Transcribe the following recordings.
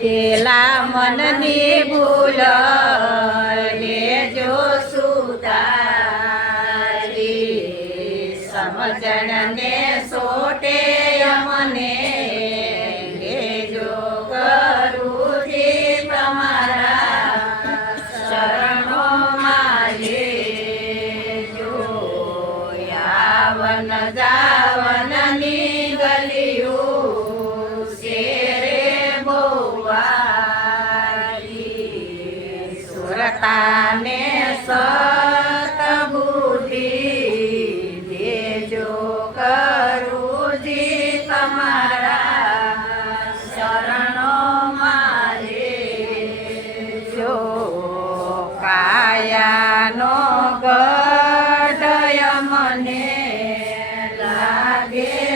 તેલા મનની ભૂલ લેજો સુતારી સમજણને સોટે મને તાને સતબુદ્ધિ દેજો કરુજી તમારા શરણો જો કાયાનો ગઢય મને લાગે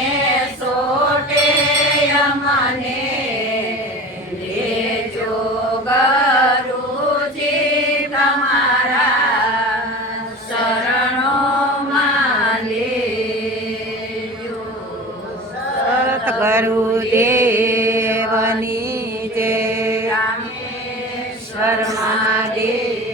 મને લેજો ગુરુજી તમારા શરણોમાં લેજો. સતગુરુદેવની જય. રામેશ્વર મહાદેવ.